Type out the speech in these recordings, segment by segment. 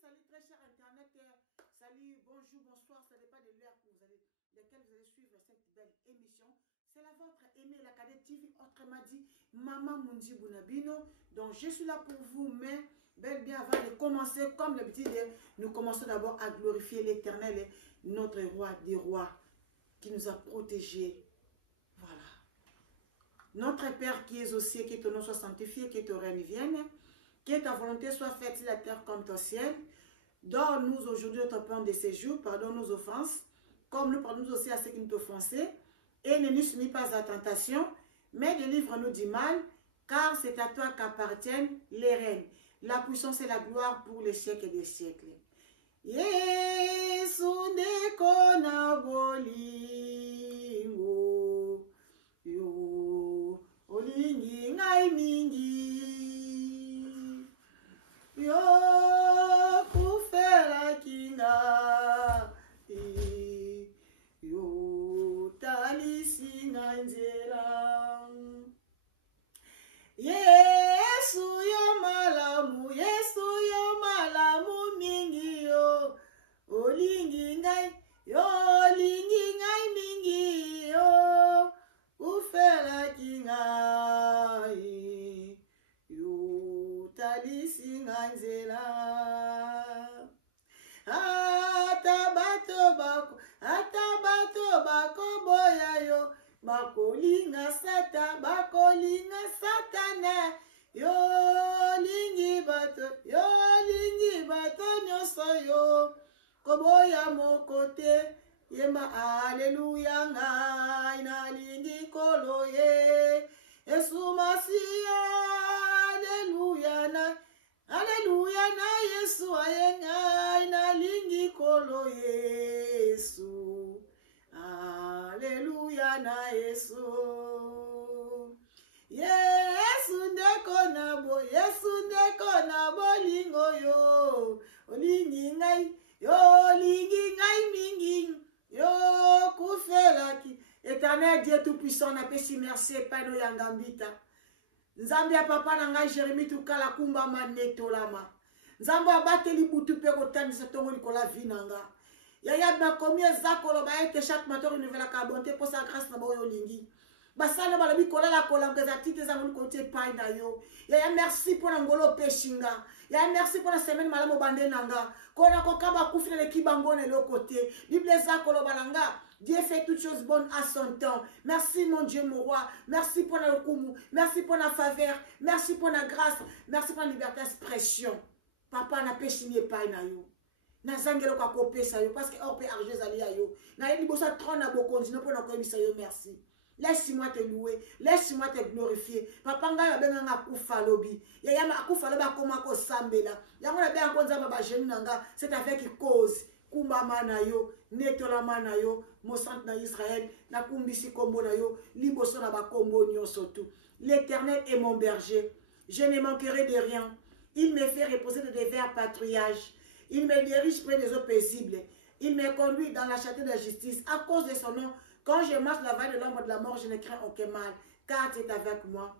salut très cher Internet. Salut, bonjour, bonsoir. Ça dépend de l'heure laquelle vous allez suivre cette belle émission. C'est la vôtre aimée, la Cadet TV, autrement dit, Maman Mundi Bounabino. Donc, je suis là pour vous, mais bel bien avant de commencer, comme d'habitude, nous commençons d'abord à glorifier l'Éternel, notre roi des rois, qui nous a protégés. Voilà. Notre Père qui est au ciel, que ton nom soit sanctifié, que ton règne vienne, que ta volonté soit faite sur la terre comme au ciel. Donne-nous aujourd'hui notre pain de séjour, pardonne nos offenses, comme nous pardonnons aussi à ceux qui nous offensent, et ne nous soumis pas à la tentation, mais délivre-nous du mal, car c'est à toi qu'appartiennent les règnes, la puissance et la gloire pour les siècles des siècles. Yesu ndekona bolingo yo olingi ngai mingi yo kufela kinga yo talisi ngai nzela Yesu yo malamu mingi yo olingi ngai mingi yo ufela kingai yo talisi ngai nzela ata bato bakoboya yo bakolinga satana yo lingi bato nyonso yo koboya mokote yemba aleluya ngai nalingi kolo ye Yesu Masiya aleluya na Yesu aye ngai nalingi kolo Yesu aleluya na Yesu Yesu ndeko na bolingo yo olingi ngai mingi yo kufelaki. Éternel Dieu tout-puissant, na pesi merci pano yangambita nzambe ya papa na ngai Jérémie tukala kumba manetolama nzambe abateli butu pe kotandisa tongo likola vinanga yaya bakomi ezakolo baete chaque matin renouveler la bonté pour sa grâce na boyo lingi basala balabi kola ngeza tite zangu kote pai na yo yaya merci pour ngolo peshinga yaya merci pour la semaine malamu bande nanga kona kokaba kufina le kibangone le côté bible zakolo balanga Dieu fait toutes choses bonnes à son temps. Merci mon Dieu, mon roi. Merci pour la kumu. Merci pour la faveur. Merci pour la grâce. Merci pour la liberté d'expression. Papa n'a pas signé pas na yo. Na zangelo ka kopesa yo parce que or pe argent zali yo. Na yeli bosa trône na bokonzi pour na koyebisa yo merci. Laisse-moi te louer, laisse-moi te glorifier. Papa nga benga nga kufa lobi. Ya ma kufa loba koma ko sambela. Ya ngona be akonza baba jeune nanga, c'est avec cause. Kumba mana yo, netola mana yo, mosant na Israël, na kumbisi kombo na yo, liboso na ba kombo nyonso tout. L'Éternel est mon berger, je ne manquerai de rien. Il me fait reposer de des verts patrouillages. Il me dirige près des eaux paisibles. Il me conduit dans la château de la justice. À cause de son nom, quand je marche la vallée de l'ombre de la mort, je ne crains aucun mal, car tu es avec moi.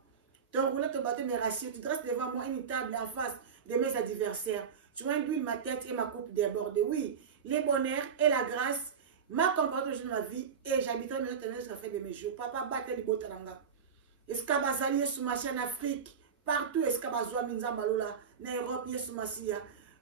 Ton rouleau, ton bâton me rassure. Tu dresses devant moi une table en face de mes adversaires. Tu induis ma tête et ma coupe déborde. Oui, les bonheurs et la grâce m'accompagnent de ma vie et j'habiterai mes éternels jusqu'à la fin de mes jours. Papa, batte les botaranga. Escabazali, Soumachi en Afrique, partout, Escabazwa, Minzambalola, en Europe, Yesoumassia,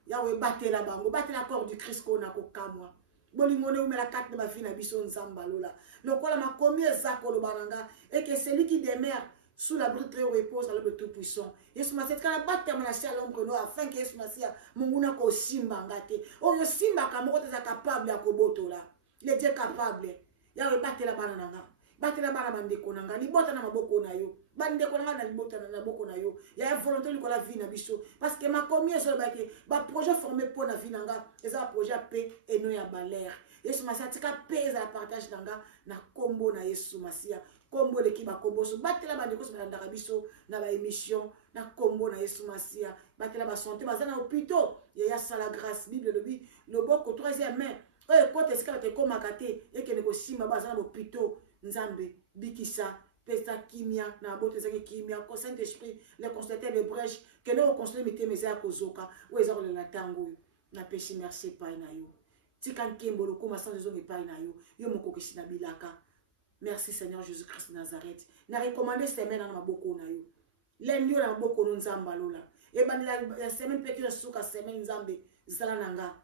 Yahweh, batte la bango, batte la corde du Christ qu'on a kokamwa. Bolimone ou me la carte de ma fille, Nabison Nzambalola. Le quoi m'a commis Zakolo Baranga et que celui qui demeure sous l'abri très repose à l'homme tout-puissant. Yesu Masia, quand la batte à l'ombre no afin que Yesu Masia, munguna ko simba ngate. Oh, yo simba kamoko te capable à koboto là. Il est Dieu capable. Ya we batte la banana. Batte la banana bandeko nanga. Libota na maboko na yo. Bandeko nanga na libota na maboko na yo. Ya volonté li ko la vie na biso. Parce que ma commis sur le baké, ba projet formé pour la vie nanga. Et ça projet paix et non ya balère. Yesu Masia tika paix à partage nanga na kombo na Yesu Masia. Kombo le kiba kombo so batela bandeko so bandaka biso na ba émission na kombo na Yesu Masia batela ba santé bazana hôpitaux ya sala grâce Bible le boko troisième main oye kote esika te komaka te ekene kosima bazana hôpitaux nzambe bikisa pesa kimia na bote ezaki kimia ko Saint-Esprit le constater de brèche que nous construire mité mesa kozoka ou ezako le latango Na péché merci pa na yo. Tika nkembolo koma sans zonge pa na yo. Yo moko kishina bilaka. Merci Seigneur Jésus-Christ de Nazareth. Na recommandé semaine na maboko na yo. Lundi na maboko no nzamba lola. Et la semaine peut que souka semaine nzambe zala nanga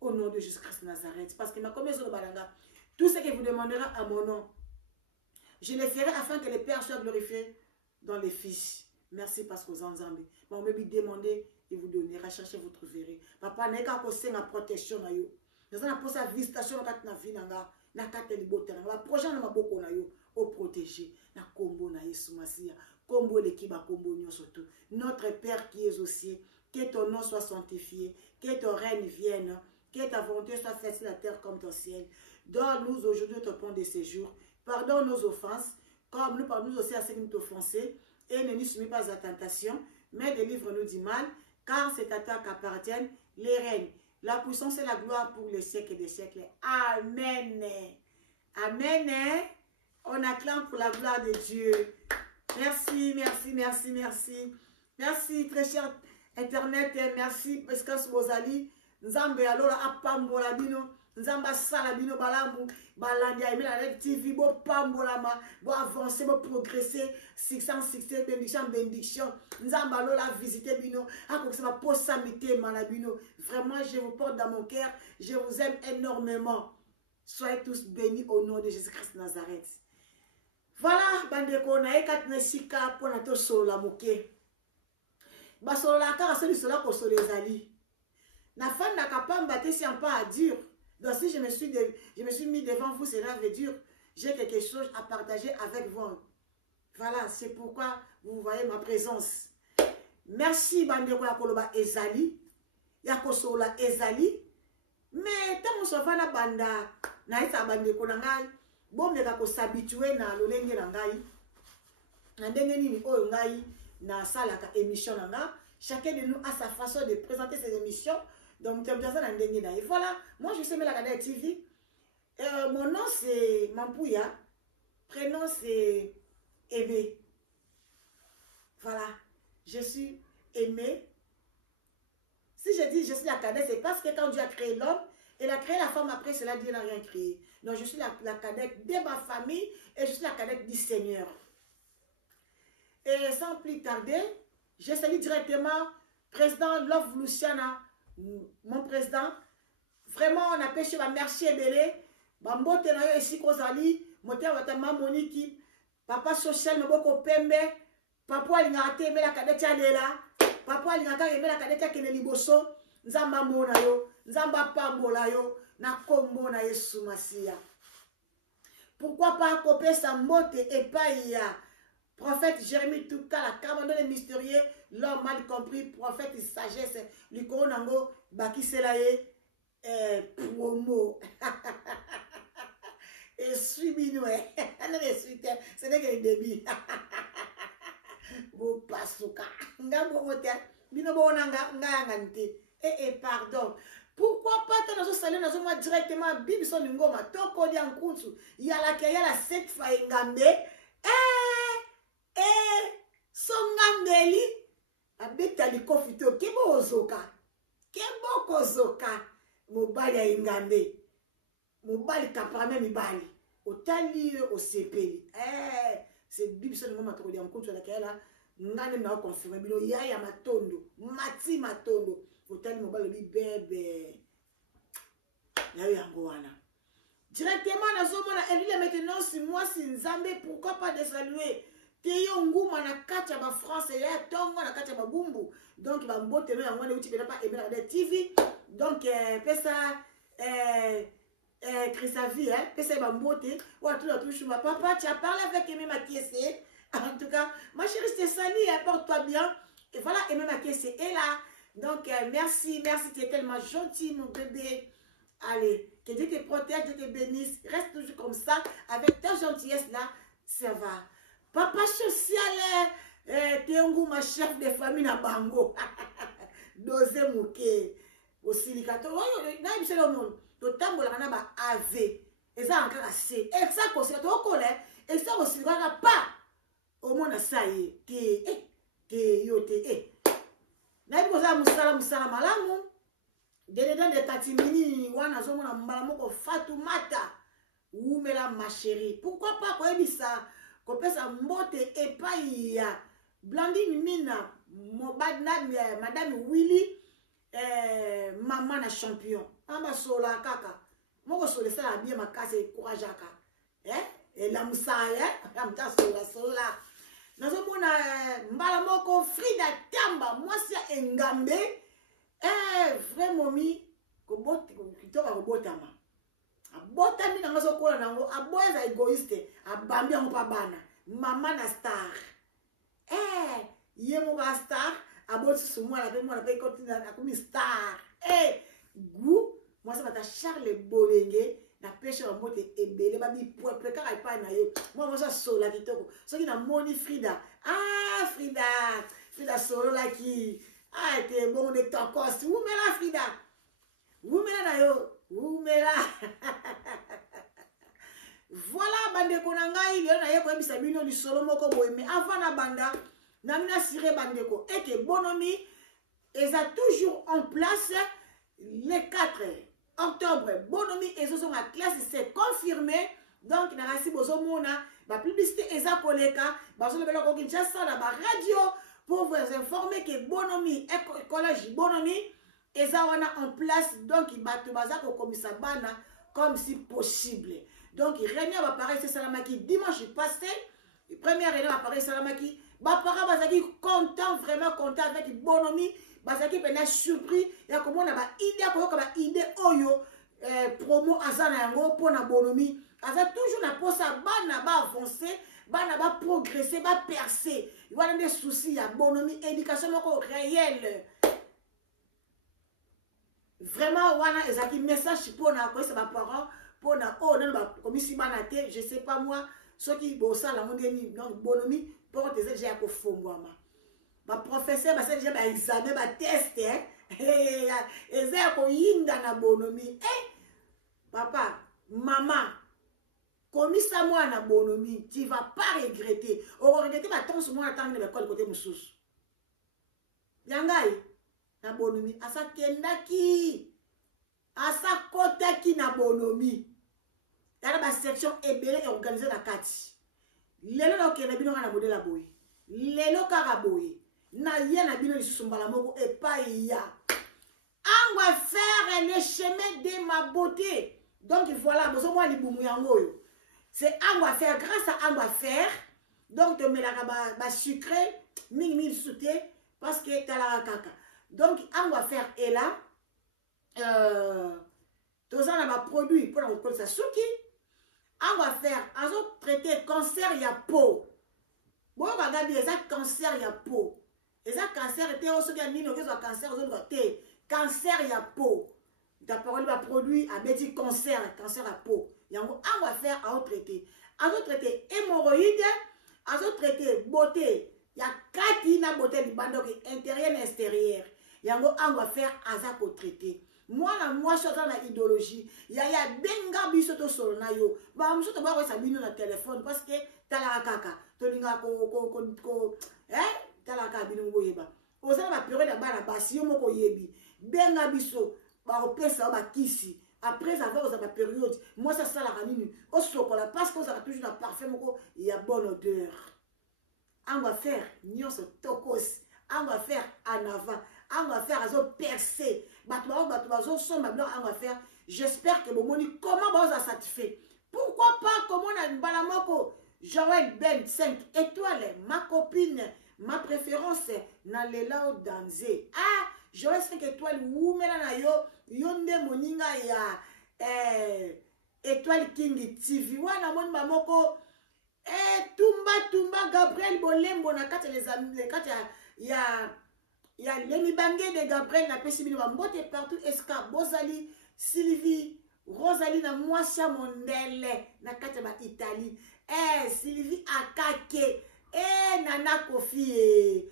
au nom de Jésus-Christ de Nazareth parce que ma commission de balanga tout ce que vous demanderez à mon nom je le ferai afin que le Père soit glorifié dans les Fils. Merci parce que vous en zambé. Mais on me demander et vous donner, recherchez, vous trouverez. Papa n'est qu'à causer ma protection na yo. Nous allons poser la visitation na vie nanga na kate libote na projet na maboko na yo au protéger na kombo na Yesu Masia. Combo l'équipe combo surtout. Notre Père qui es aux cieux, que ton nom soit sanctifié, que ton règne vienne, que ta volonté soit faite sur la terre comme au ciel. Donne-nous aujourd'hui ton pain de séjour. Pardonne nos offenses, comme nous pardonnons aussi à ceux qui nous offensent, et ne nous soumets pas à la tentation, mais délivre-nous du mal, car c'est à toi qu'appartiennent les règnes, la puissance et la gloire pour les siècles des siècles. Amen. Amen. On acclame pour la gloire de Dieu. Merci, merci, merci, merci. Merci, très cher Internet. Merci, parce que vous allez, nous avons apambola bino, nous avons sala bino balambu, balandi aimé la TV, bo pambolama, bo avancer, bo progresser, 660 bénédiction, nous avons la visiter bino, à quoi que ça va possibilité malabino. Vraiment, je vous porte dans mon cœur, je vous aime énormément. Soyez tous bénis au nom de Jésus-Christ de Nazareth. Voilà, bandeko na ekat nesika pour nato solo la moke. Ba solo la kara soli sola ko solo ezali. Na fan na kapamba te si pas à dire. Donc si je me suis mis devant vous, cela veut dire j'ai quelque chose à partager avec vous. Voilà, c'est pourquoi vous voyez ma présence. Merci bandeko ya koloba ezali. Ya ko solo la ezali. Mais tant so va na banda na ita bandeko na ngai. Bon, mais quand on s'habitue na lolenge na ngai na ndenge nini oyo ngai na sala ka émission na chacun de nous a sa façon de présenter ses émissions donc tu as na ndenge na voilà moi je suis la Canal TV mon nom c'est Mampouya prénom c'est Aimé voilà je suis Aimé si je dis je suis la cadette c'est parce que quand Dieu a créé l'homme il a créé la femme après cela Dieu n'a rien créé. Donc je suis la cadette de ma famille et je suis la cadette du Seigneur. Et sans plus tarder, je salue directement président Love Luciana, mon président. Vraiment on a pêché ma merci belé, ma mbote na yo ici kozali, moté wata mamoniki, papa social maboko pembe, papa alingate me la cadette ya lela, papa alingaka me la cadette ya kene liboso, nzamba mona yo. Nzamba pambola yo na kombo na Yesu Masia. Pourquoi pas copier sa mote et pas ya prophète Jérémie Touka la cabane mystérieux l'homme mal compris prophète sagesse lui koronango bakiselaye promo et suibino ce n'est que le début bo pasuka ngambo mote bino bonanga ngangante pardon. Pourquoi pas te nazo saler nazo moi directement bibi son ngoma toko dia nkunsu ya la set fa ngambe songambeli abeta likofito kebo ozoka kebo kozoka mobali ya ngambe mobali kapame mibali otali osepeli c'est bibi son ngoma toko dia nkunsu la kela ngane na confirmer bino ya matondo mati matondo otali mobali bi bébé na yango wana directement nazomona elile maintenant si moi si nzambe pourquoi pas de saluer teyo nguma na kati ya ba France ya tongo na kati ya babumbu donc ba mbote no yango ne uti pena pa Aimé la TV donc pesa Christavi pesa ba mbote wa tout chuma papa tu as parlé avec Aimé Makiese en tout cas ma chérie je te salue porte-toi bien et voilà Aimé Makiese est là. Donc, merci, tu es tellement gentil, mon bébé. Allez, que Dieu te protège, Dieu te bénisse. Reste toujours comme ça, avec ta gentillesse là, ça va. Papa social, tu es ma chef de famille na bango. Dosé mouké. Aussi, les gâteaux, il y a un monde. Tu tambola na ba AV. Et ça encore assez. Et ça, quand tu as collé, et ça aussi, tu n'as pas. Au monde, ça y est. Na ipo za musala malamu dedans de katimini wana zomona mbala moko Fatoumata Oumela ma chérie. Pourquoi pas koyebisa kopesa mbote epai ya Blandine Mina madame Willy maman na champion. Amba sola kaka. Moko sole sala bien makase courage aka. La musaya amta sola. Nazomona mbala moko Frida Tamba mwasi ya Engambe. Vraiment mi koboti kitoka kobotama. Abotami na ngazo kola nango aboyeza egoiste abambi yango pa bana mama na star ye mo ba star aboti sumwa la pe continue akomi star gu moi ça bata Charles Bolenge na pêche en mote ebele ba bi poiple kaka pa na yo moi ça sola kitoko soki na moni Frida Frida solo la ki te bon de tokos ou me la Frida ou me la na yo Oumela. Voilà bande konangai le na ye ko bisa bino ni solo moko boye mais avant na banda na mina sire bandeko et que Bonomi est toujours en place le 4 octobre. Bonomi est sur la classe, c'est confirmé. Donc na rasi bozo mona ba publicité eza koleka bazo le bela ko Kinshasa na ba radio pour vous informer que Bonomi écologie Bonomi eza wana en place, donc il bat bazako comme ça bana comme si possible. Donc réunion va paraître Salamaki dimanche passé, première réunion va paraître Salamaki, ba para bazaki content, vraiment content avec Bonomi, bazaki pena surpris ya comment na ba idée ko ka ba idée oyo promo azana yango pona Bonomi, aza toujours na posa bana ba avancer, bana ba progresser, ba percer. Il y a des soucis ya Bonomi, éducation moko réelle. Vraiment wana ezaki message pour na ko sa parents pour na non ba comme si banate je sais pas moi ceux qui bossa la mondeni donc Bonomi pour te déjà ko fongwama ba professeur ba c'est déjà ba examen ba test eza ko yinda na Bonomi papa maman comme ça moi na Bonomi tu vas pas regretter on regretter ba ton sur moi attendre de l'école côté mususu yangai na Bonomi asa kendaki asa kotaki na Bonomi dala ba section ebele organisée na kati lelo na okende bino na modèle boy lelo kaka boy na ye na bino lisumbala moko epai ya angwa faire le chemin de ma beauté. Donc voilà bozo moi libumu yango yo c'est angwa faire grâce à angwa faire donc te melaka ba sucré mingi souté parce que tala kaka. Donc, on va faire et là, tous on a produit pour la ça souki. On va faire, on va traiter cancer il y a peau. Bon, on va regarder les cancer il y a peau. Les cancer était aussi bien mis que cancer aux autres cancer il y a peau. La parole va produire à médecin cancer à peau. On va faire on traiter. On va traiter hémorroïdes, on va traiter beauté. Il y a 4 na beauté du bando intérieur et extérieur. Yango on va faire azako traité. Moi je suis dans la idéologie. Il y a benga biso to solo na yo. Ba muso to ba ko sabino na téléphone parce que tala kaka. To linga ko tala ka bino boyeba. Oza ba période ya bana basi yo moko yebi. Benga biso ba opesa ba kisi. Après avoir aux période, moi ça la ranini. Au sokola parce qu'on a toujours un parfum moko il y a bonne odeur. On va faire nyonso tokos. On va faire en avant. On va faire azo percer. Bato somba blanc on va faire. J'espère que bomoni comment vous a satisfait. Pourquoi pas comme on a une balamoko Joël Ben 5 étoiles, ma copine, ma préférence na lela danser. Ah, Joël 5 étoiles oumela na yo yonde moninga ya étoile King TV. Wana mon mamoko Tumba Gabriel Bolembo na kati les amis les kati ya Lemi Bangé de Gabriel na pesi bino mbote partout Esca Bozali Sylvie Rosalie na Mwasha Mondele na kati ba Italie Sylvie Akake Nana Kofi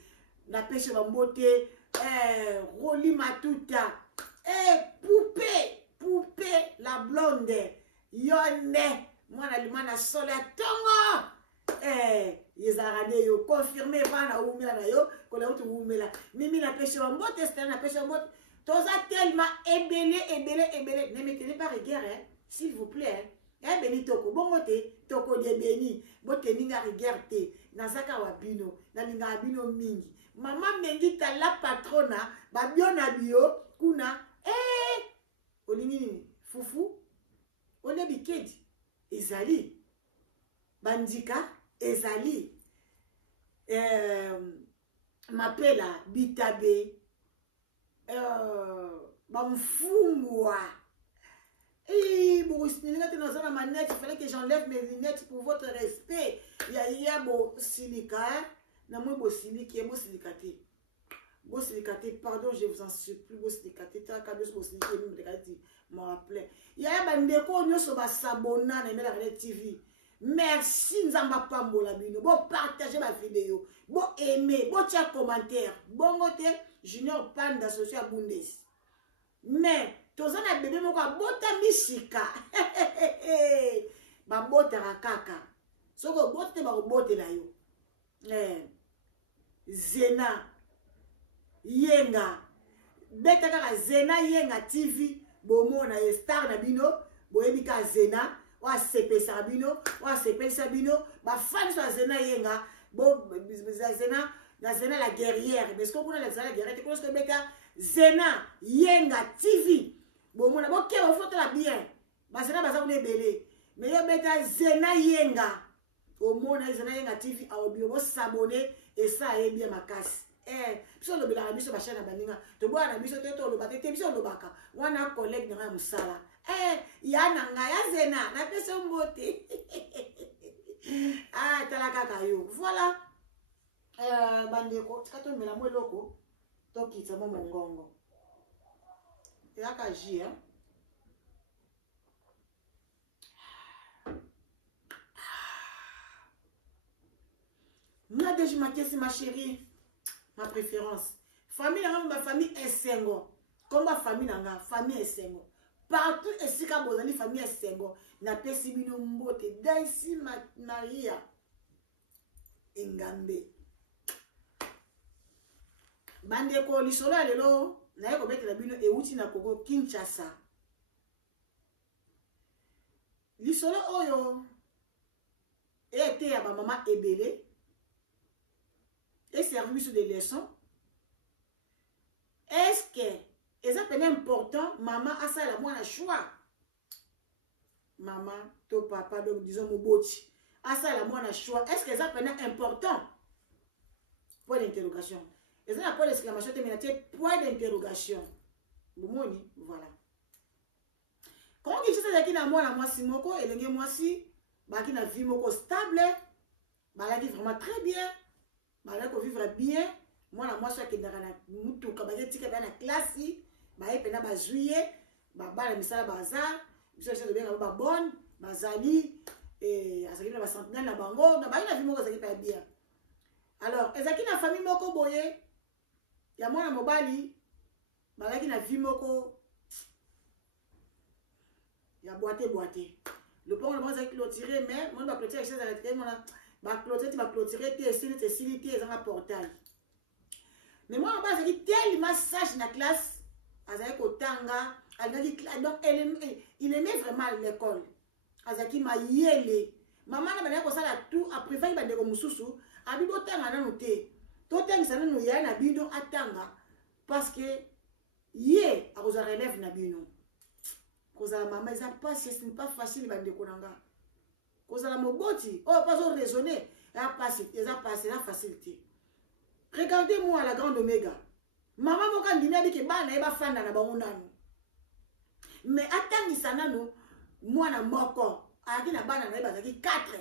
na pesi mbote Roli Matuta Poupée la blonde Yonne mwana limana sole tongo yezarade yo confirmé bana umela na yo kola utu umela mimi na peshe wa mbote stana na peshe wa mbote toza tellement ébélé. Ne me tenez pas rigueur, hein, s'il vous plaît. Eh beni toko, bongo te, toko de beni, bote ninga rigueur te, nazaka wabino, na ninga abino mingi. Maman mengi ta la patrona, babiona bio, kuna, olingi fufu, one bikedi, ezali, bandika, ezali, mapela, bitabe, bamfungwa. Et bon, il fallait que j'enlève mes lunettes pour votre respect. Il y a bon silica, na moi bon silica, bon silicaté. Bon silicaté, pardon, je vous en supplie, bon silicaté, t'as qu'à bon silicaté, même de me rappelé. Il y a un déco, nous sommes s'abonner à la TV. Merci, Nzamba Pambola Bino. Bon, partagez ma vidéo. Bon, aimez, bon, tiens commentaire. Bon, côté, Junior Panda Social Bundes. Mais, tozana bébé moko bota misika ba bota kaka soko bote ba bote la yo Zena yenga beta kaka Zena yenga TV bomona star na bino boyebi ka Zena wa sepesa bino ba fan so Zena yenga bo Zena na Zena la guerrière mais ce qu'on a la guerrière te connais que beta Zena yenga TV bon mon abo ke ba photo la bien basena baza kuna ebele mais yo beta Zena yenga au mona Zena yenga TV a obio bo s'abonner et ça est bien makasi biso lo bela biso ba chaîne baninga to bwana biso to lo batete biso lo baka wana collègue na musala yana nga ya Zena na pesa mbote tala kaka yo voilà bandeko tikato mela mo eloko to kitsa mo mongongo Yakaji, hein? Nadège Makesi, ma chérie, ma préférence. Famille, ma famille est sengo. Comme ma famille, famille est sengo. Partout, ici, quand vous avez famille est sengo. Na pesi bino mbote. Daisy Maria. Engambe. Bandeko, lisolo alelo. Na yeko bete la bino euti na Congo Kinshasa. Lisolo oyo ete ya ba mama ebele et servi sur des leçons. Est-ce que c'est pas important maman a ça la moi choix. Maman to papa donc disons moboti a ça la moi choix. Est-ce que c'est pas important? Point d'interrogation. Et ça n'a pas d'exclamation, mais point d'interrogation. Bon, voilà. Quand on dit que c'est na moi si moko, et le moi si, bah qui na vie moko stable, bah la vie vraiment très bien, bah la vivre bien. Moi la moi soit qui na mutu kabage tika ba na classe, bah et pena ba juillet, bah la misala bazar, biso se bien ba bonne, bazali et azali na ba centenaire na bango, na ba na vie moko ça qui pas bien. Alors, ezaki na famille moko boye ya mwana mobali balaki na vie moko ya boité le pont le moi clôturé mais moi ba clôturer chose arrêter moi ba clôturer te silité dans un portail mais moi ba zaki tellement sage na classe azaki kotanga alaki donc il aimait vraiment l'école azaki mayele maman na bana ko sala tout après va ba ndeko mususu abi botanga na noté totengisa nanu ya na bino atanga parce que ye a cause relève na bino cause la maman ça pas c'est pas facile bande konanga cause la moboti oh pas on raisonner la passer la facilité regardez-moi la grande Omega maman moka ndina biki bana eba fanda na bango nanu mais atangisa nanu mwana moko aki na bana na eba zaki 4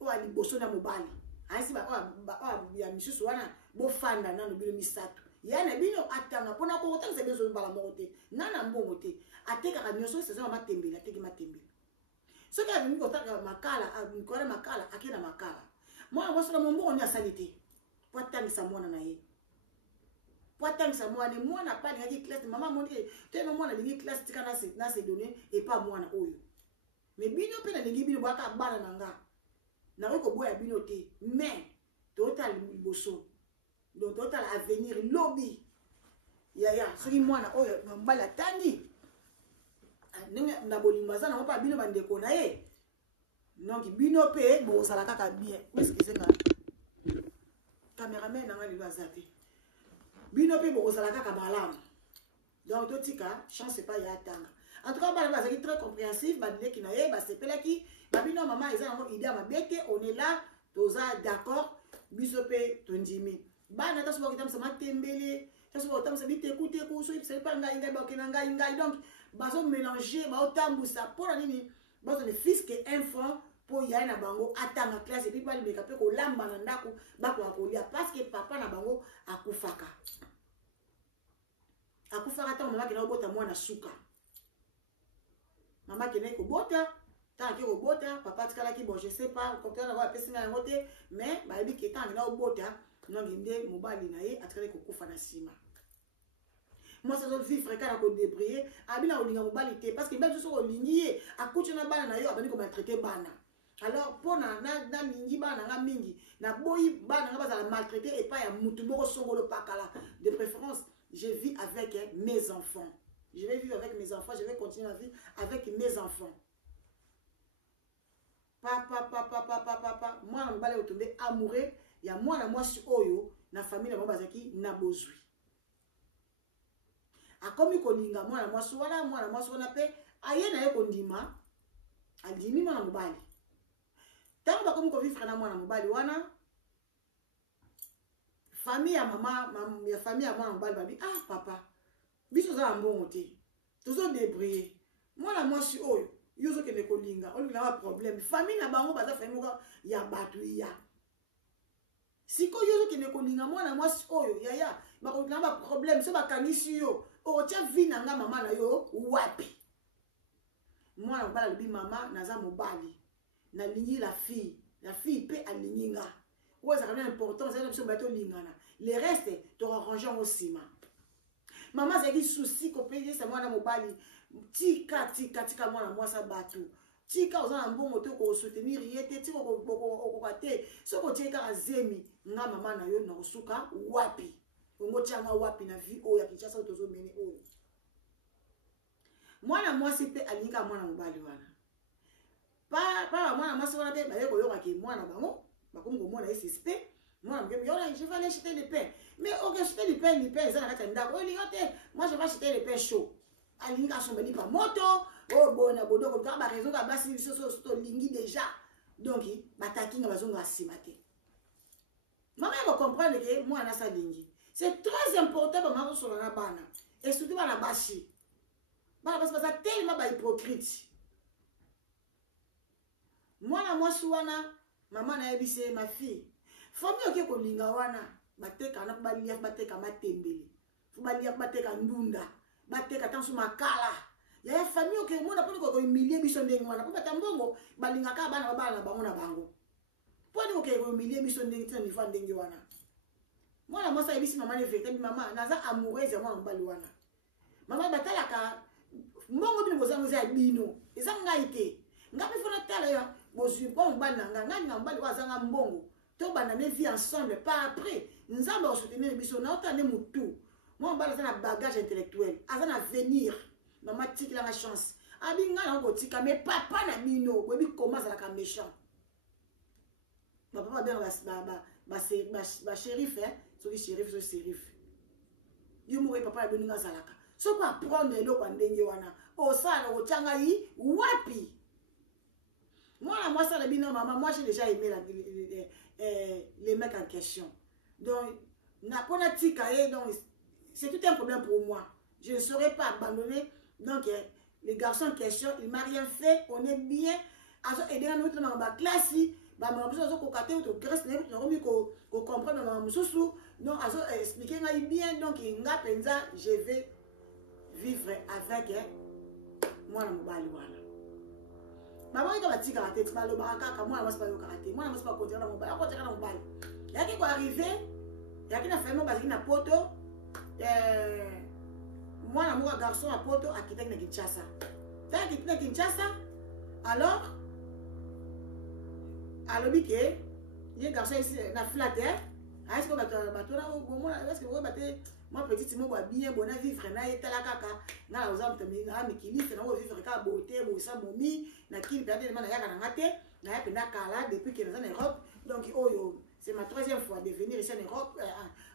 o ali boso na mobali asi ba ya misusu wana bo fanda nanu bino misato yana bino atanga pona ko otangisa bezo mbala mote nana mbongo te ateka ka nyoso saison matembele ateki matembele soki avimi kotaka makala mikora makala akena makala mwana boso na mbongo ni asalite po atangisa mwana na ye po atangisa mwana mwana pa ngaki classe mama monike te mwana lingi classe tika na se donner et pas mwana oyo mais bino pe na lingi bino baka bana nanga na ko boya bino te mais total liboso donc total avenir lobby yaya soki mwana oyo mobali atangi ndenge na bolingo aza nango mpa bino bandeko na ye donc bino mpe bozala kaka bien excuse nga cameraman nanga lelo aza te bino mpe bozala kaka malamu donc totika chance pas ya tanga en tout cas bana bazaki très compréhensif badileki na ye basepelaki babino mama eza nango idée ya mabe te on est là toza d'accord biso mpe tondimi bana taso bakotambisa matembele taso bakotambisa bitekuteku so yebisa epa ngai bakena ngai donc bazomélanger baotambusa mpona nini bazone fiske enfant mpo yaye na bango atanga classe epi balibeka mpe kolamba na ndako bakoka kolia parce que papa na bango akufaka ntango mama kena kobota mwana suka mama kenai kobota ntango ake kobota papa atikalaki bon je sais pas koptana nango apesi ngai yango te mais bayebi ke ntango kena kobota nongi nde mobali na ye atikalaki kokufa na nsima mwasi azovivre kaka na kodébrie abina kolinga mobali te parce que mbeli soki olingi ye akuti na bana na yo abandi komaltraite bana alors mpona nalingi bana nanga mingi naboyi bana nanga bazala maltraite epai ya mutu moko songolo pakala de préférence je vis avec mes enfants. Je vais vivre avec mes enfants. Je vais continuer ma vie avec mes enfants. Papa. Moi, je vais tomber amoureux. Il y a moi, si oyo, na famille, na bazaki, na bozui. A comme kolinga, moi, si wana pe, aye na yo kondima, adimi moi na mobali. Tant ba comme ko vivre na moi na mobali wana, famille ya mama ya famille ya mwana mobali babi ah papa biso za mbongo te tozo débrouiller mwana mwasi oyo yozo kende kolinga olinga na problème famille na bango baza famille ya batu ya siko yozo kende kolinga mwana mwasi oyo yaya bakolinga ba problème so bakangisi yo otia vie na nga mama na yo wapi mwana mobali lobi mama naza mobali na lingi la fille pe alingi nga. Ouais, ça a une importance, c'est un bateau lingana. Les restes, tu arranges au ciment. Maman, c'est un souci qu'on paye, c'est moi dans mon bali. Tika, moi, ça bateau. Tika, on a un bon moteur pour soutenir, il était, tika, on bate. Ce qu'on tient à zemi, nga maman na yo, na osuka, wapi. On motia nga wapi na vie, oh, ya kichasa, otozo mene, oh. Moi, c'est pe alinga, moi, na mon bali, wana. Pas, moi, c'est wana pe, bah, yo, ki, moi, na bango. Comme moi, je suis suspect. Moi, je vais aller acheter des pains. Mais on va acheter des pains, ils moi, je vais acheter des pains chauds. Ali ka sombe ni pa moto. Oh, bon, abodo, ko ka ba raison ka ba si so lingi déjà. Donc, bataki nga bazonga asimate. Maman, elle va comprendre que moi, na sa lingi. C'est très important pour maman sur la bana. Et surtout, bana bashi. Bana parce que ça tellement ba hypocrite. Moi, na moi, suwana. Maman na yebise ma fille. Famille oke kolinga wana. Bateka na balia bateka matembele. Balia bateka ndunda. Bateka tansu makala. Ya famille oke mona poni ko humilier biso ndenge wana. Po batambongo balinga ka bana bango na bango. Poni oke ko humilier biso ndenge tina nifa ndenge wana. Mwana mwasa yebisi maman ne vérité maman naza amoureuse ya mwana mbali wana. Maman batalaka mbongo bino bozango za bino. Eza ngai te. Ngapi fona tala ya bozui bon bana ngani na mbali wazanga mbongo to bana ne vie ensemble pas après nzambe o soutenir biso na otane mutu moi mbala za na bagage intellectuel aza na avenir mama tiki la chance abi ngana ko tika mais papa na bino bobi comment ça la méchant papa bien ba shérif hein soki shérif yo mo papa na bino ngazalaka so ko apprendre eloko ndenge wana o sala o tanga yi wapi. Moi, ça, maman, moi, j'ai déjà aimé les mecs en question. Donc, c'est tout un problème pour moi. Je ne saurais pas abandonner. Donc, les garçons en question, il ne m'a rien fait. On est bien. Et dans notre classe, expliquer bien. Donc, je vais vivre avec moi, maman ika batika kate tibalo bakaka mwana mwasi bayo kate mwana mwasi bakotera na mobali akotera na mobali yaki ko arriver yaki na famille baziki na poto mwana moko garçon à poto akitaki na Kinshasa taki na Kinshasa alors alobi ke ye garçon ici na flatter est-ce que bato na mona est-ce que vous batez moi petite mo ba bien bona vivre na etala kaka na oza mtambi na mikiliste na vivre ka beauté bo sa momi na kini perde na yaka na ngate na ya penda kala depuis que nous en Europe donc oyo c'est ma troisième fois de venir ici en Europe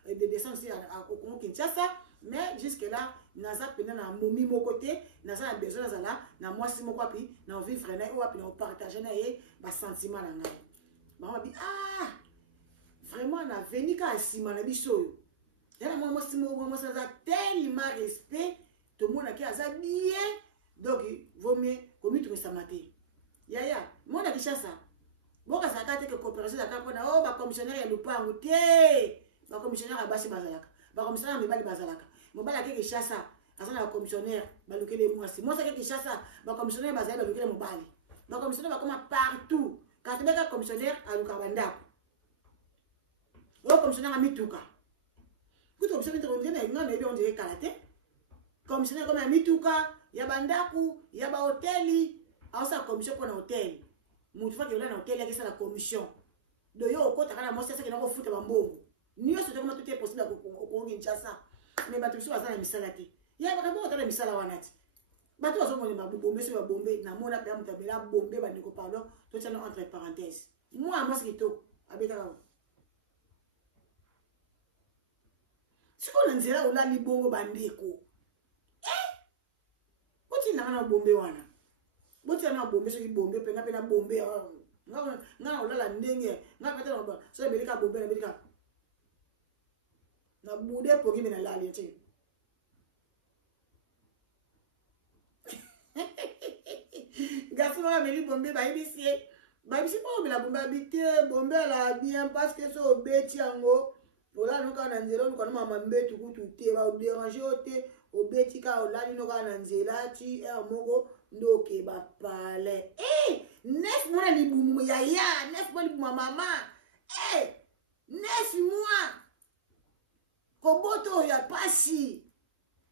de descendre ici au Congo Kinshasa mais jusque là naza penda na momi mon côté naza na besoin naza là na moi si moko api na vivre na o api na partager na ye ba sentiment na ngai ba bi ah vraiment na veni ka asima na biso yana moi si moi ça tellement respect tout le monde qui a ça bien donc vaut mieux comme tu me ça maté ya moi na Kinshasa boka sakate que coopération da kapona oh ba commissionnaire ya lupango te ba commissionnaire abasi bazalaka ba commissionnaire mibali bazalaka mobala ke Kinshasa azana ba commissionnaire balukele mwasi moi ça ke Kinshasa ba commissionnaire bazali balukele mobali ba commissionnaire ba comme partout quand tu es commissionnaire à lukabanda oh commissionnaire a mituka kuto commissionnaire on dirait non mais on dirait kalaté commissionnaire comme a mituka ya bandaku ya ba hoteli asa commission pour na hôtel mutu fa ke na hôtel ya la commission do yo okota kana mo sasa ke na ko futa bambongo niyo so comme tout est possible ko Kinshasa mais batu biso bazana misala te ya ba ko tala misala wanati batu bazo mona babombe so babombe na mona pe mutabela bombe ba ndiko pardon to tana entre parenthèses moi skito abeta ba siko nzela ola libongo bandeko boti na bombe wana boti na bombe so ki bombe pe na bombe nga olala ndenge nga pete na ba so belika bombe na belika na bude poki me na lali te garçon va meli bombe ba ibisi po bela bombe habité bombe la bien parce que so beti yango ola no kana nzela no kana mama mbetu kutu te ba déranger te obeti ka olali no kana nzela ti moko ndoke ba pale neuf mois libumu yaya 9 mois libumu mama 9 mois koboto ya pasi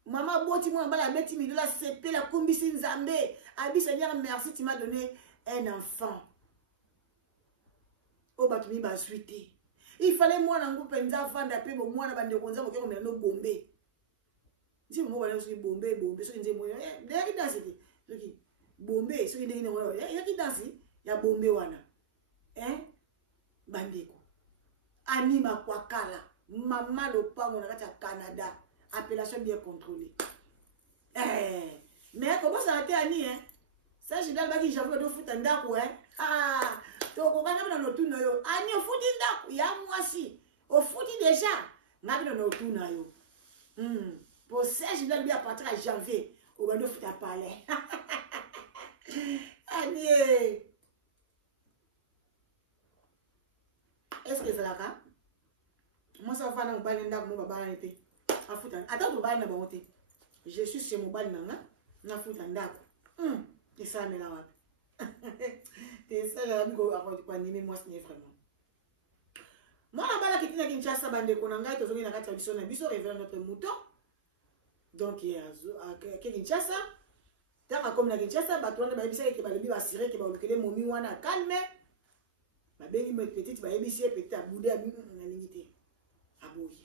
maman boti moi bala beti mi dola sepe la kombisi nzambe abi Seigneur merci tu m'as donné un enfant o batumi ba suite il fallait moi na ngoupe nza fanda pe bo mwana bande konza mo keko mena no bombe ndi mo bala so bombe so nze mo de ki danse ki soki bombe so ndenge ngo ya ki danse ya bombe wana bandeko anima kwa kala mama lopango na kati ya Canada appellation bien contrôlée mais comment ça a été ani ça je dois baki j'avais de foot ndako to ko kana na notuna yo ani o futi ndako ya mwasi o futi déjà na bino notuna yo pour ça je dois bien partir à janvier au bando foot à palais ani est-ce que c'est là ka moi ça va na mbali ndako mo baba na te afuta ata to bali na bangote je suis chez mobile nanga na futa ndako et ça me la wapi et ça j'ai mis ko animer moi c'est vraiment moi na bala kitina Kinshasa bande ko na ngai to zongi na kati ya biso révéler notre mouton donc à Kinshasa taka comme na Kinshasa ba tourner ba ebisa ke ba lebi ba siré ke ba olukele momi wana calme ba bengi me petite ba ebisi petite aboude abi na lingité aboyi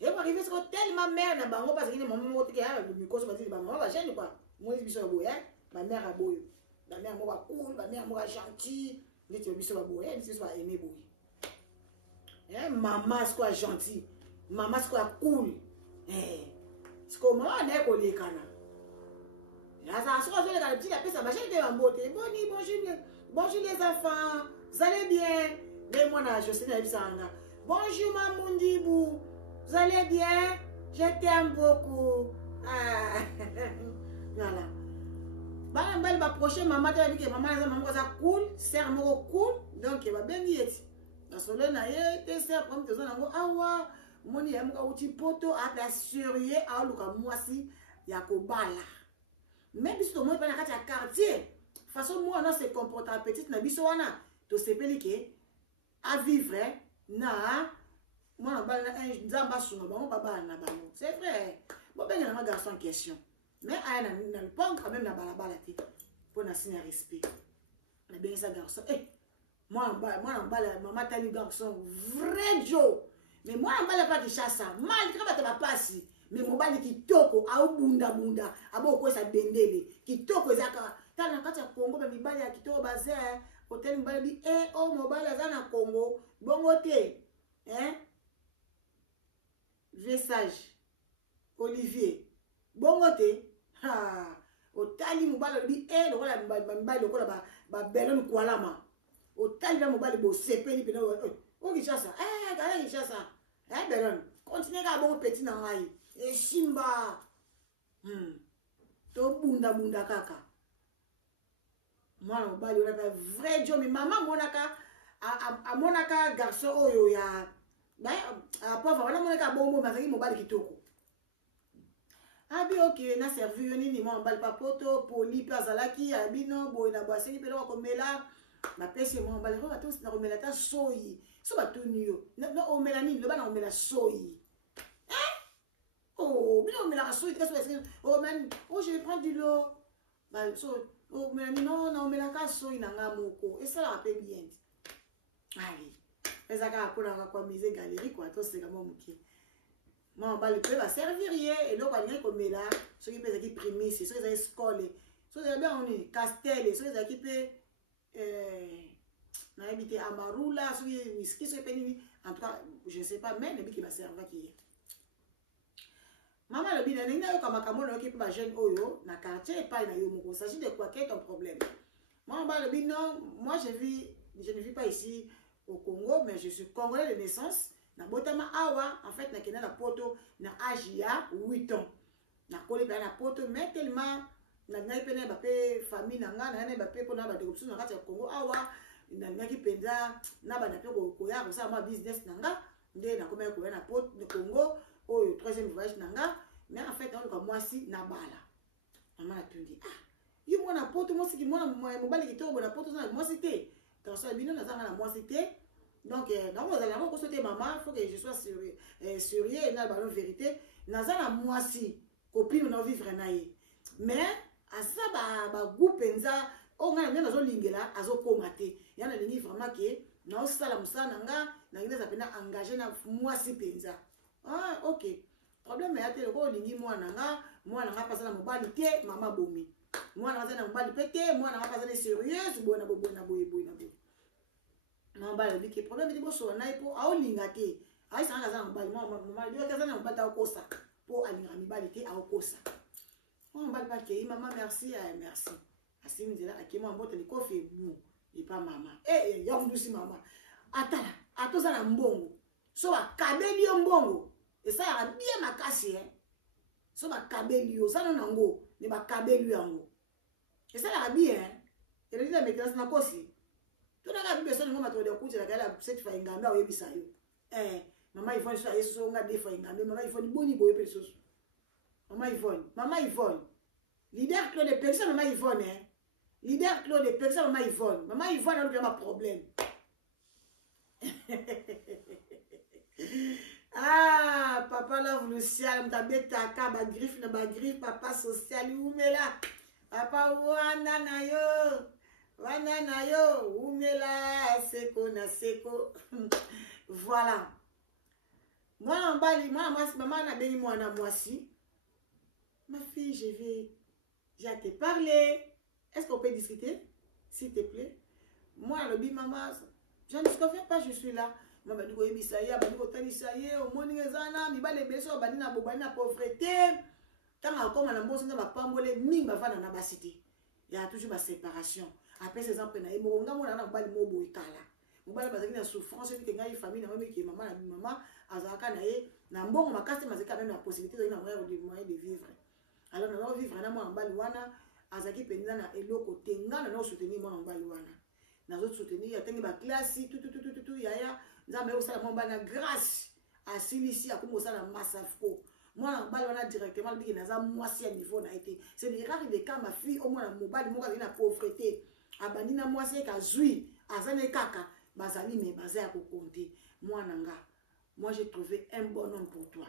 et pour arriver sur tellement mère na bango parce que ni maman moto ke ya mi koso ba dit ba maman ba jeune quoi moi biso boye ma mère aboyo ma mère mo ba cool ma mère mo ba gentil ni tu biso ba boye ni biso ba aimer boye maman c'est quoi gentil maman c'est quoi cool c'est comme on est collé kana là ça soit je le petit la pesa ba jeune de mbote bonjour les enfants vous allez bien les moi na je sais na bisanga bonjour Mamundibou, vous allez bien? Je t'aime beaucoup. Voilà. Bah, la prochaine maman t'a dit que maman ça cool, sert mo cool, donc va bien y être. La soleil na yé, sert comme te zona ngo awa, moni ya muka uti poto a d'assurer a luka mwasi ya ko bala. Même si to mo pa na kati ya quartier, façon moi na se comporter petite na biso wana, to sepeli ke à vivre na moi na bala na nzamba sunga bango baba na bango c'est vrai bon ben na garçon en question mais aya na le pont quand même na bala te pour na signer respect na ben ça garçon moi na bala maman tani garçon vrai Joe mais moi on va pas de chassa mal quand tu vas passer mais mobali kitoko au bunda bunda abo ko sa bendele kitoko ezaka tala kati ya Congo ba mibali ya kitoko bazé hotel mibali bi o mobali azana Congo bongo te Vesage Olivier bongo te ha otali mobali bi lokola mibali lokola ba belon kwalama otali ba mobali bo sepeli pena o kichasa kala kichasa belon continue ka bongo petit na ngai e simba to bunda bunda kaka mwana mobali ona pa vrai jomi mama monaka garçon oyo ya pauvre wana monaka bongo mazaki mobali kitoko abi ok na servi yo nini mwana mobali pa poto poli pe azalaki abino boye na boaseki pe loko komela bapesi mwana mobali ko bato na komela ta soyi so batuni yo no omela nini loba na omela soyi oh bien omela soyi qu'est-ce que oh man oh je vais prendre du lot bah so oh mais non na omela ka soyi na ngamoko et ça la rappelle bien allez ezaka akona kwa mise galerie quoi to c'est comme moki moi ba le peut va servir et donc on est comme là ceux qui peut qui prémisse ceux qui scole ceux qui bien on est castel ceux qui peut na habité amarula ceux qui whisky ceux qui en tout cas je sais pas mais qui va servir qui maman le bina ninga yo kama kamono qui peut jeune oyo na quartier pas na yo moko s'agit de quoi qu'est ton problème moi ba le bina moi je ne vis pas ici au Congo mais je suis congolais de naissance na botama awa en fait na kena na poto na âge ya 8 ans na koli pa na poto mais tellement na ngai pene ba pe famille na nga na ba pe pona ba de option na kati ya Congo awa na ngaki penza na ba na pe ko ya ko sa ma business na nga nde na koma ko na poto de Congo oyo troisième voyage na nga mais en fait on ko mwasi na bala mama na tundi yo mwana poto mwasi ki mwana mobali kitoko na poto na mwasi te dans ça bino na zanga na mwasi te. Donc, dans mon allemand, quand c'était maman, il faut que je sois sérieux et na la vérité. Nazana moi si copine on vivre naïe. Mais à ça ba goût penza, on a bien nazo lingela, azo komate. Yana lingi vraiment que na osala musana nga na ngine za pena engagé na moi si penza. Ah OK. Problème ya te ko lingi mwana nga pasa na mobali te mama bomi. Mwana nga na mobali pete, mwana nga pasa na sérieuse bona bona boye. Non ba le biki problème di boso na ipo a olinga te ai sanga za mbali mama dio kaza na mbata okosa po alinga mibali te a okosa on mbali ba ke mama merci merci asimi dela akema mbote ni kofi bu et pas maman ya mdusi mama atala atoza na mbongo so ba kabeli yo mbongo et ça ya bien makasi so ba kabeli yo ça na ngo ni ba kabeli yango et ça ya bien et le dit la maîtresse na kosi. Tout n'a pas besoin de moi de coucher la gala cette fois ingamba ou ebisa yo maman Yvonne so yeso nga des fois ingamba maman Yvonne boni boye pesos maman Yvonne leader Claude de personne maman Yvonne leader Claude de personne maman Yvonne a un problème papa love Lucial mtabeta ka ba griffe na ba griffe papa social umela papa wana na yo wana na yo umela seko na seko voilà moi mbali maman na bengi mwana mwasi ma fille j'ai à te parler est-ce qu'on peut discuter s'il te plaît moi le bi maman je ne confie pas je suis là maman dit ko yebisa ya ba ko tanisa ye o moni ngezana mibale beso bani na bobani na pauvreté tanga koma na mboso na bapambole mingi bavana na basité il y a toujours ba séparation. Après ces ans na imonga mona na bali mobo ikala mobali bazaki na souffrance que ngai famille na mami ki maman azaka na ye na mbongo makasi mazeka même la possibilité de na moyen de vivre alors na vivre na mo mbali wana azaki penza na eloko tenga na soutenir mo mbali wana na zo soutenir atengi ba classe tout yaya nzambe osala mo bana grâce asilisi akomosala masafko moi mbali wana directement biki naza mwasi à niveau na été c'est des rares des cas ma fille au moins mobali mo ka na pauvreté abandi na mwasi ka zui azane kaka bazali me bazaya ko compter moi j'ai trouvé un bon homme pour toi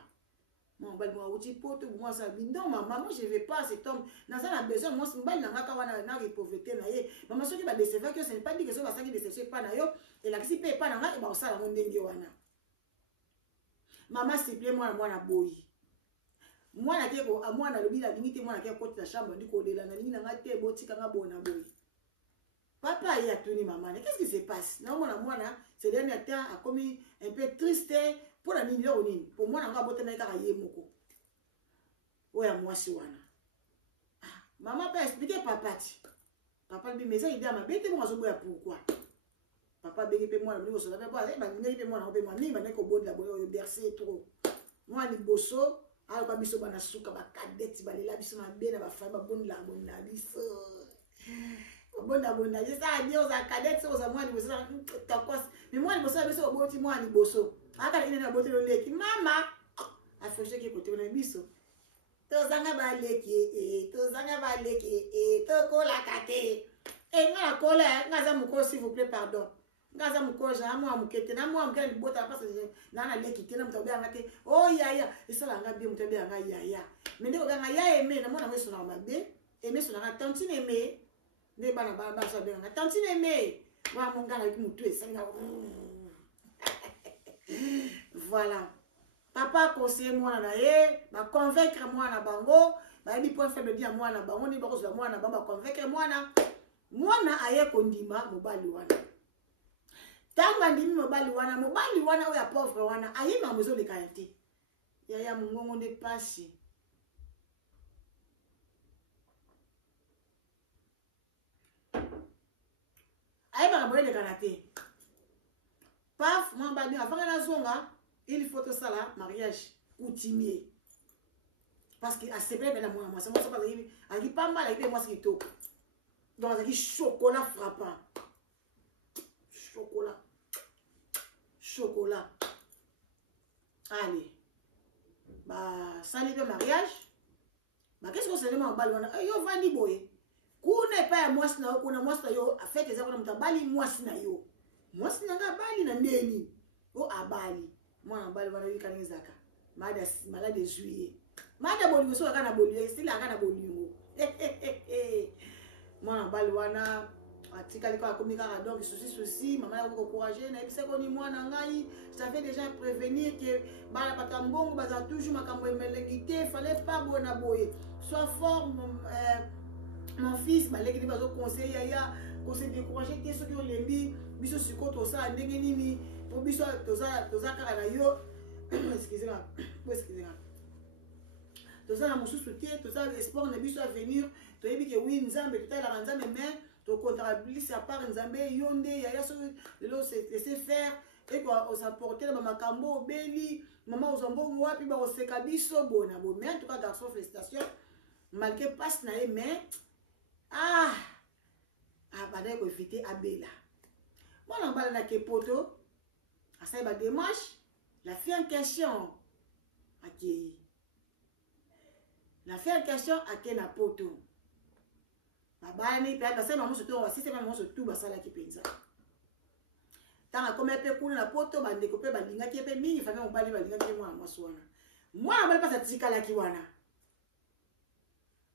moi mbali mo uti poto moi ça non maman je vais pas cet homme na ça a besoin moi mbali na ngaka wana na pauvreté na ye maman soki ba décevoir que ce n'est pas dit que ça va ça qui décevoir pas na yo et la si pe pas na nga e ba osala mo ndenge wana Maman s'il te plaît mwana boyi. Mwana keko mwana lobi la limite mwana keko côté la chambre dit ko de la nani nga te botika nga bona boyi. Papa il a tenu maman. Qu'est-ce qui se passe? Non mwana c'est dernier temps a commis un peu triste pour la nini o nini. Pour mwana nga botana ka ye moko. Oya mwasi wana. Maman peut expliquer papa ti. Papa lui mais ça idée ma bête moi zo boya pourquoi? Papa bege pe mwana mliko so la ba ngai pe mwana pe mwana ni ba neko bonda boyo bercer trop. Moi ni bosso ala kwa biso bana suka ba kadeti balela biso mabena ba fa ba bonda biso. Bonda je ça dire aux cadets aux moi ni bosso takos. Mais moi ni bosso biso boti moi ni bosso. Aka ina na boto le leki mama. Afoshe ke kote na biso. Tozanga ba leki to kola kate. Nga kola nga za muko s'il vous plaît pardon. Ngaza mukoja amwa mukete na mwa mukele bota parce na na leki tena mutobea ngate oh ya isala nga bi mutobea nga ya mende ko nga ya eme na mona mweso na mabe eme so na tantine eme ne bana ba so be nga tantine eme wa mungana ki mutu esanga voilà papa conseiller mwana na ye ba convaincre mwana bango ba bi point faible dia mwana bango ni ba ko so mwana ba convaincre mwana aye kondima mobali wana. Tanga ndimi mobali wana oya pauvre wana ayima mozo le kayate ya mungongo de pasi ayima mozo le kanate paf mwamba ni avant la zonga il faut tout ça là mariage coutumier parce que à c'est vrai ben moi c'est moi ça pas il pas mal avec moi ce qui toque donc avec chocolat frappant chocolat. Allez. Bah, ça n'est pas mariage. Bah, qu'est-ce que c'est le mot balwana? Yo vandi boy. Kune pa moi sina kuna moi sina yo afete za kuna mtabali moi sina yo. Moi sina nga bali na neni. O abali. Moi bali wana yikani zaka. Malade de juillet. Mada bolingo so kana bolingo, stila kana bolingo. Moi bali wana atika liko komika donc souci maman a encouragé na ebisa ko ni mwana ngai ça fait déjà prévenir que bala patambongo baza toujours makambo emelengité fallait pas bona boye sois fort mon fils baleki ni bazo conseiller ya conseil décourager te soki olembi biso siko to ça ndenge nini po biso toza kaka na yo excusez-moi toza na mususu te toza espoir na biso à venir toyebi ke oui nzambe totala nzambe mais to comptabilise à part nzambe yonde ya so le laisser faire et quoi on s'apporter na makambo obeli maman ozambo wapi ba oseka biso bona bo mais en tout cas garçon félicitations malgré passe na mais badai ko éviter abela moi na bala na kepoto asa ba démarche la fille en question accueilli la fille en question accueilli na poto babani pe basema maman surtout on va système maman surtout basala ki penza tanga comme pe kuna na poto bandeko pe balinga ki pe mingi famille mobali balinga ki mwana mwaswana mwana bali pasa tikala ki wana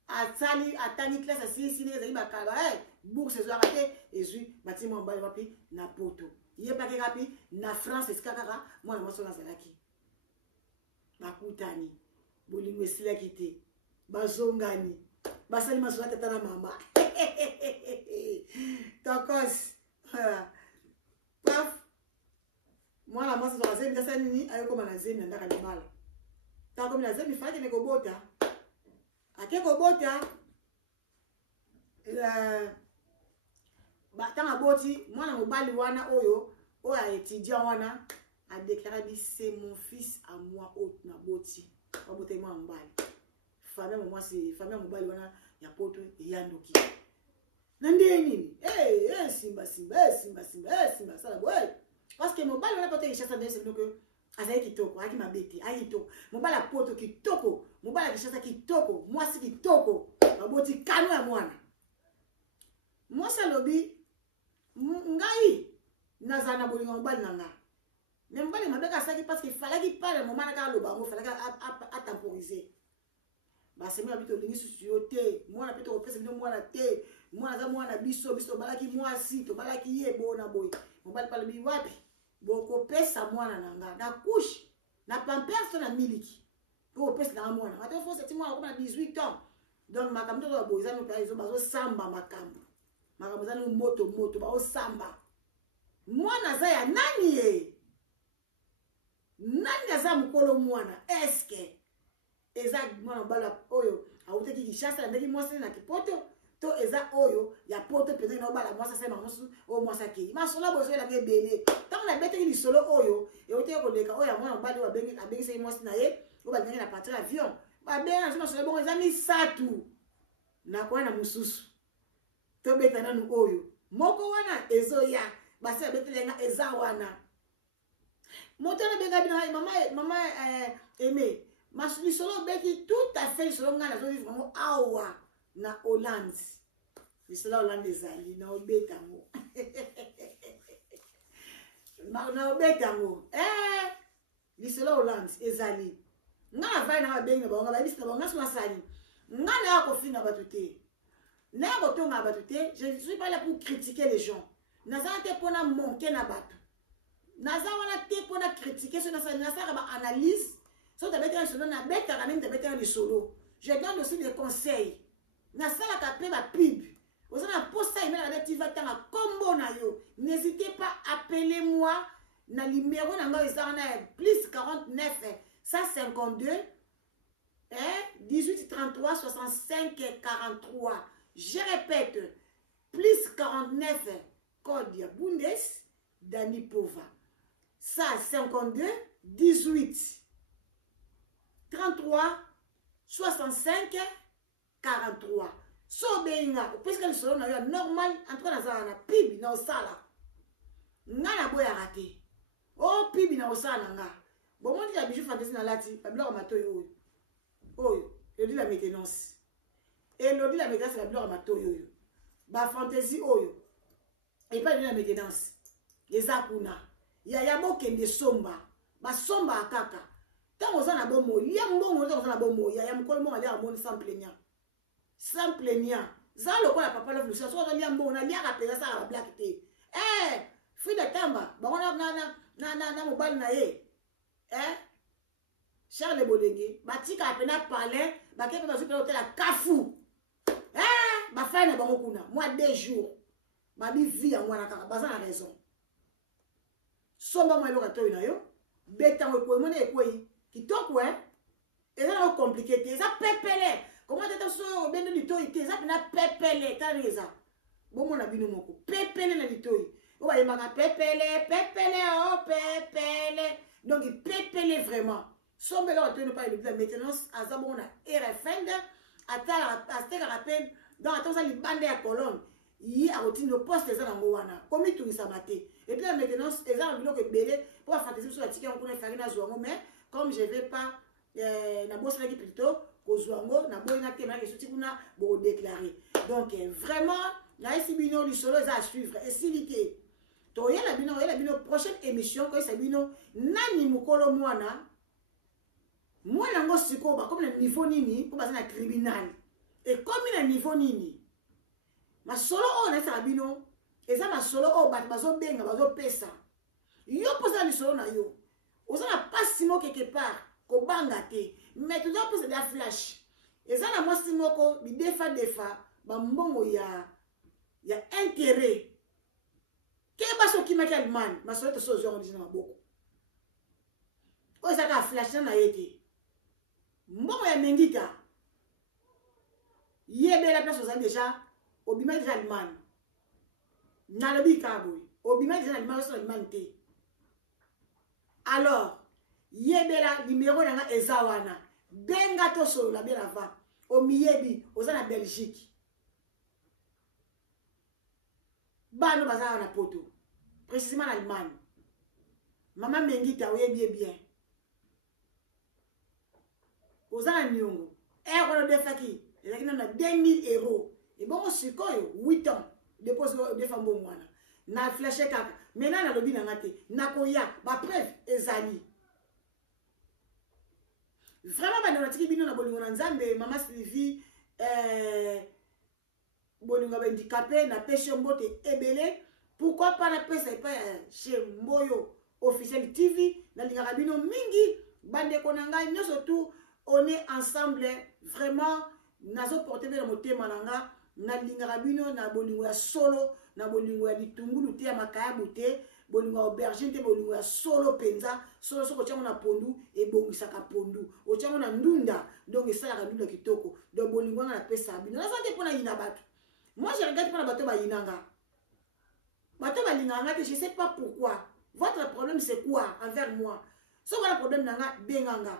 atali atani classe asisi ne ezali bakala bourse zo arate ezui bati mobali wapi na poto ye pa ke kapi na France esikaka mwana mwaswana zalaki bakutani bolingo esila kite bazongani basali maswa tata na mama tokos paf mwana mwasi zo azemi kasa nini ayoko mana zemi ndaka libala tako mina zemi fake ne kobota ake kobota tanga boti mwana mobali wana oyo a étudiant wana a déclaré c'est mon fils à moi autre na boti abote mwana mobali famille moi c'est famille mobali wana ya poto yandoki nandeni simba sala boy parce que mobali wana poto kishasa ndio c'est que azai kitoko aki mabeti aito mobali a poto kitoko mobali kishasa kitoko mwasi kitoko baboti kano ya mwana mwasi lobi ngai nazana bolinga mobali nanga mais mobali mabeka saki parce qu'il fallait qu'il parle moment na ka loba ngo fallait à temporiser basemi abito lingi susu te mwana pito opesa bino mwana te mwana za mwana biso balaki mwasi to balaki ye bona boy mobali pale bi wapi boko pesa mwana nanga na couche na pampers na miliki pour pesa na mwana mato faut c'est moi na 18 ans donc makambo to boza no pa bazo samba makambo za no moto ba samba mwana za ya nani ye nani aza mukolo mwana eske eza mwana bala oyo auteki kishasa ndeki mwasi na kipoto to eza oyo ya poto peze na bala mwasa sema musu o mwasa ki masola bozo la gebele tant la bete ni solo oyo e ote ko leka oyo mwana bali wa bengi abengi se mwasi na ye o ba bengi na partir avion ba benga sema solo bongo eza misatu na kwa na mususu to beta nanu oyo moko wana ezo ya basi abetele nga eza wana motana benga bina mama aimé masuli solo beki tout à fait solo nga na zo vivre mo awa na Hollande lisala Hollande ezali na obetango na obetango lisala Hollande ezali nga vai na benga ba nga ba lisala ba nga so sali nga na ko finga batute na ko tonga batute je ne suis pas là pour critiquer les gens naza te pona manquer na batu naza wana te pona critiquer so na sa ba analyse so ta beta solo na beta quand même ta beta ni solo je donne aussi des conseils na sala ka pe ba pub vous avez un poste email avec tu vas tanga combo na yo n'hésitez pas appelez-moi na numéro na nga ezana plus 49 152 18 33 65 43 je répète plus 49 code ya Bundes Dani Pova ça 52 18 33 65 43 so benga puisque le solo na yo normal en tout cas na pibi na osala nga na boya raté oh pibi na osala nga bon moi dit bijou fantasy na lati bablo matoyo oyo elodi la maintenance elodi la maintenance bablo matoyo oyo ba fantasy oyo et pas la maintenance les akuna ya bokende somba ba somba akaka tango za na bomo lia mbongo tango za na bomo ya mkolo mo ali amoni sans plaignant za lokola papa lo lusa so lia mbongo na lia ka pesa sa ba black te fi de tamba ba na mobile na ye Charles Bolenge batika apena parler ba ke ba zupe hotel la kafu ba fa na bango kuna moi 2 jours ba bi vie ya mwana kaka baza na raison somba mo eloka to ina yo beta mo ko mo ne ko yi kitoko eza na compliqué te eza pepele comment tata so bendo ni to ite eza pena pepele kaneza bomo na bino moko pepele na litoi o ba yemaka pepele oh pepele donc pepele vraiment sombe là on ne pas de maintenance azabo na RFN atala asteka rappel dans attention li bande ya colonne yi a routine le poste eza nango wana komi tungisa maté et puis la maintenance eza na biloko ebele pour la fantaisie sur la ticket on connaît farina zwango mais comme je vais pas na bosse là qui plutôt ko zwango na boyina te na ke kuna bo déclarer donc vraiment la esibino li solo za suivre et silité to yela bino prochaine émission ko esibino nani mukolo mwana mwana ngo siko ba comme na niveau nini ko ba na tribunal et comme na niveau nini masolo o na sabino eza masolo o ba bazo benga bazo pesa yo posa li solo na yo ozana pasi mo quelque part ko banga te mais tu dois poser des flash eza na mwasi moko bi defa ba mbongo ya intérêt ke ba so kimaki alman masolo to so zo ngina maboko o eza ka flash na yete mbongo ya mengita yebe la place ozali déjà obima déjà alman na lobi kaboy obima déjà alman so alman te alors yebe la numéro na ezawana benga to solo la bela va o miyebi ozana Belgique bano bazana na poto précisément en Allemagne maman mengita oyebi bien ozana nyongo euro de faki ezaki na 2000 euros et bon sikoyo 8 ans dépose de fambo mwana na flèche kaka maintenant na lobi na ngate na koya ba preuve ezali vraiment ba na tiki bino na bolingo na nzambe mama Sylvie bolingo ba handicapé na pêche mbote ebele pourquoi pas na pesa pas chez Mboyo officiel TV na lingaka bino mingi bande konanga, nous surtout, on est ensemble, vraiment, nazo porté le motema nanga, na lingarabino, na bolingo ya solo, na bolingo ya litungulu te, ya makaya bute, bolingo aubergine te, bolingo ya solo penza, solo soko tiango na pondu, et bongisaka pondu, o tiango na ndunda, donc ça la ndunda kitoko, donc bolingo na pesa abino, na sante pona yina bato. Moi je regarde pona bato ba yinanga. Bato ba linganga te, je sais pas pourquoi. Votre problème c'est quoi envers moi? Ce voilà le problème nanga benganga.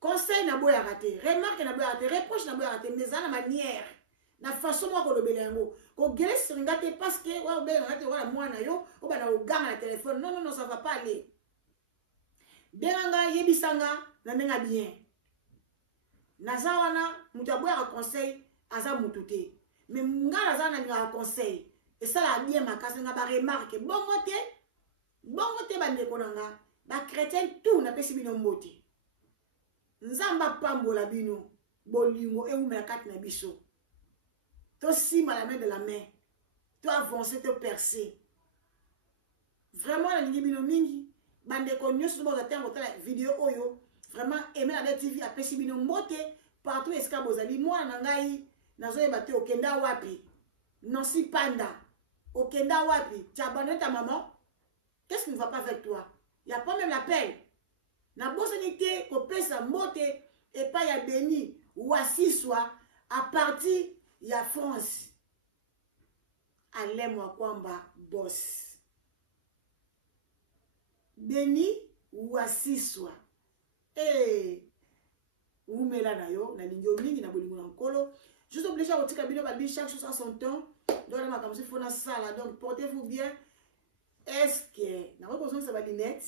Conseil na boya raté, remarque na boya raté, reproche na boya raté, mais à la manière, na façon moi ko le belengo, ko gele seringa te parce que wa benganga te wala mwana yo, o ba na oganga na téléphone. Non non non, ça va pas aller. Benganga yebisanga na ndenga bien. Naza wana mutu aboya conseil aza mutu te. Mais nga naza na nga conseil. Et ça la bien makasi nga ba remarque. Bongo te ba ndeko nanga, ba chrétien tout na pesi bino mbote. Nzamba pambola bino, bolingo e umela kati na biso. To sima la main de la main. To avancer, to percer. Vraiment la lingi bino mingi, bandeko nyonso boza tango tala vidéo oyo, vraiment aimer la TV a pesi bino mbote partout eska bozali mwana ngai nazoyeba te okenda wapi. Nancy Panda. Okenda wapi? Tu as abandonné ta maman? Qu'est-ce qui ne va pas avec toi? Il n'y a pas même l'appel. Na bosanité, kopesa mote, et pas ya béni, ou assis soit, à partir, il y a France. Allez-moi kwamba boss. Béni, ou assis soit. Eh, ou mela na yo, na lingyo mingi, na bolingo na nkolo. Je suis obligé à retirer la vidéo, chaque chose à son temps. Donc, là, comme si il faut la salle. Donc, portez-vous bien. Est-ce que, n'a pas besoin de sa lunette?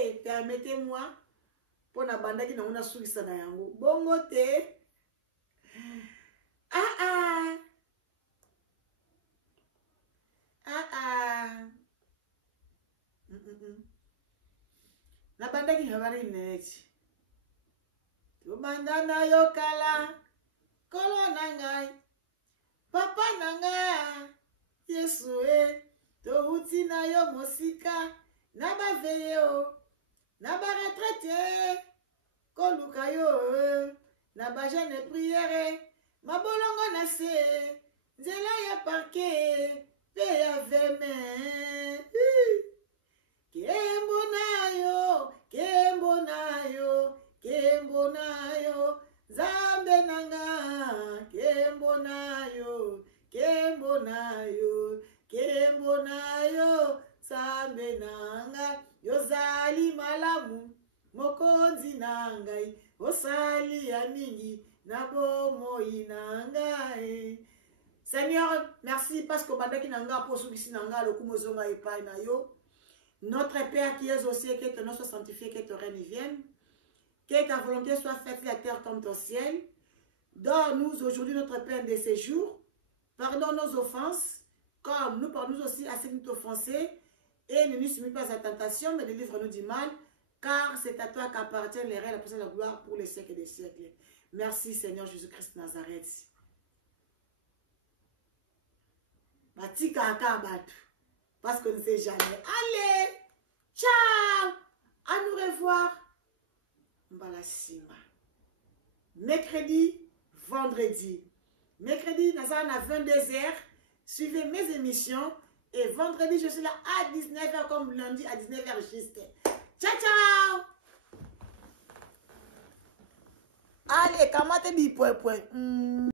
Eh, permettez-moi, pour la bande qui n'a pas souri ça na yango. Bon côté. La bande qui n'a pas lunette. Tu bandana yo kala. Kolo nangai. Papa nanga. Yesu touti na yo mosika. Na ba veye o. Na ba retraite. Koluka yo. Na ba jeune prière. Ma bolongo na se. Nzela ya parke. Pe ya veme. Kembo na yo. Kembo na yo. Kembo na yo. Zambe nanga. Kembo na yo. Kembo na yo. Kembo na yo. Zambe nanga. Yozali malamu. Mokonzi nangai. Osali ya mingi. Nabomoi nangai. Seigneur, merci parce que bandaki nanga pour soukisi nanga le kumozonga epai na yo. Notre Père qui es au ciel, que ton nom soit sanctifié, que ton règne vienne. Que ta volonté soit faite la terre comme ton ciel. Donne-nous aujourd'hui notre pain de ces jours. Pardonne nos offenses, comme nous pardonnons aussi à ceux qui nous offensés. Et ne nous soumets pas à la tentation, mais délivre-nous du mal. Car c'est à toi qu'appartient les règnes, la puissance et la gloire pour les siècles des siècles. Merci Seigneur Jésus-Christ Nazareth. Batika akabatu. Parce qu'on ne sait jamais. Allez, ciao, à nous revoir. Mbalasima. Mercredi, vendredi. Mercredi, nous sommes à 22h. Suivez mes émissions. Et vendredi, je suis là à 19h comme lundi à 19h juste. Ciao, ciao. Allez, comment t'es dit, point.